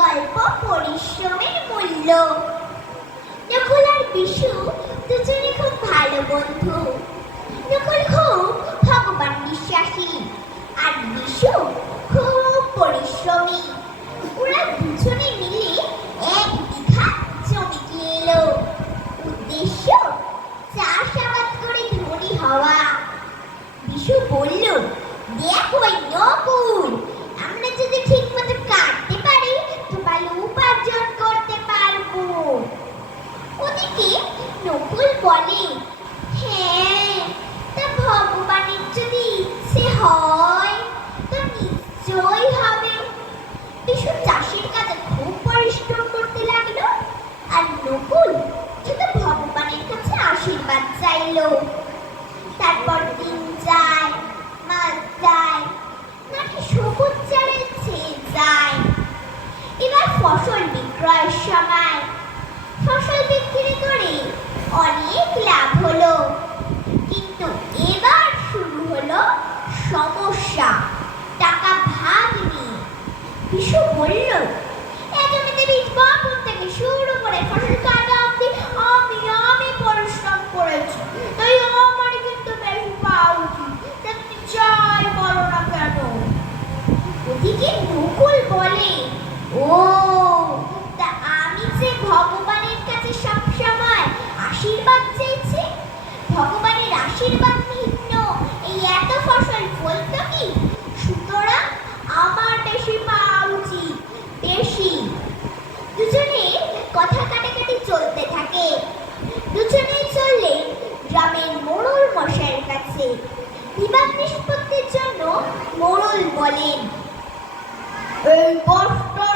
গল্প পরিশ্রমের মূল্য। নকুল আর বিশু দুজনে খুব ভালো বন্ধু। নকুল খুব ভগবান বিশ্বাসী আর বিশু খুব পরিশ্রমী। ওরা দুজনে মিলে এক বিঘা জমি কিনল। উদ্দেশ্য চাষাবাদ করে ধনী হওয়া। বিশু বলল, দেখ ওই নকুল চাইলো তারপর দিন যায়, মাস যায়, নাকি সবুজ চালে ছেয়ে যায়। এবার ফসল বিক্রয়ের সময়। ফসল বিক্রি করে অনেক লাভ হলো। কিন্তু এবার শুরু হলো সমস্যা টাকা ভাগ নিয়ে বিশু বলল এই জমিতে বীজ বপন থেকে শুরু করে ফসল কাটা অবধি আমি আমি পরিশ্রম করেছি তাই আমার কিন্তু বেশি পাওয়া উচিত তা তুমি যাই বলো না কেন ওদিকে নকুল বলে, ও, তা আমি যে ভগবানের কাছে সব সময় আশীর্বাদ চেয়েছি? ভগবানের আশীর্বাদ ভিন্ন এই এত ফসল ফলতো কি? সুতরাং আমার বেশি পাওয়া উচিত, বেশি। দুজনে কথা কাটাকাটি চলতে থাকে। দুজনেই চললে গ্রামের মোড়ল মশাইয়ের কাছে। বিবাদ নিষ্পত্তির জন্য মোড়ল বলেন এই বস্তার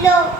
below.